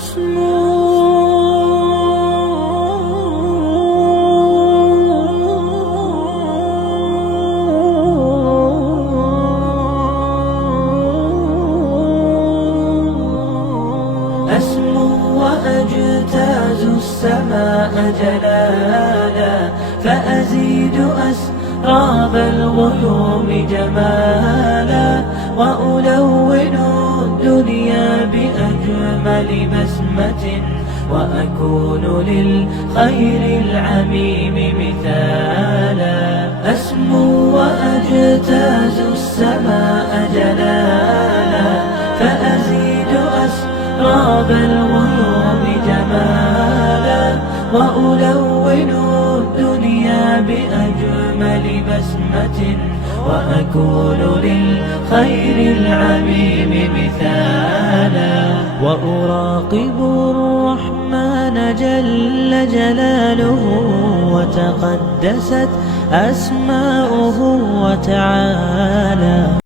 أسمو وأجتاز السماء جلالا، فأزيد أسراب الغيوم جمالا، وألون الدنيا بأجمل بسمة، وأكون للخير العميم مثالا. أسمو وأجتاز السماء جلالا، فأزيد أسراب الغيوم جمالا، وألون الدنيا بأجمل بسمة، وأكون للخير العميم مثالا. وأراقب الرحمن جل جلاله، وتقدست أسماؤه وتعالى.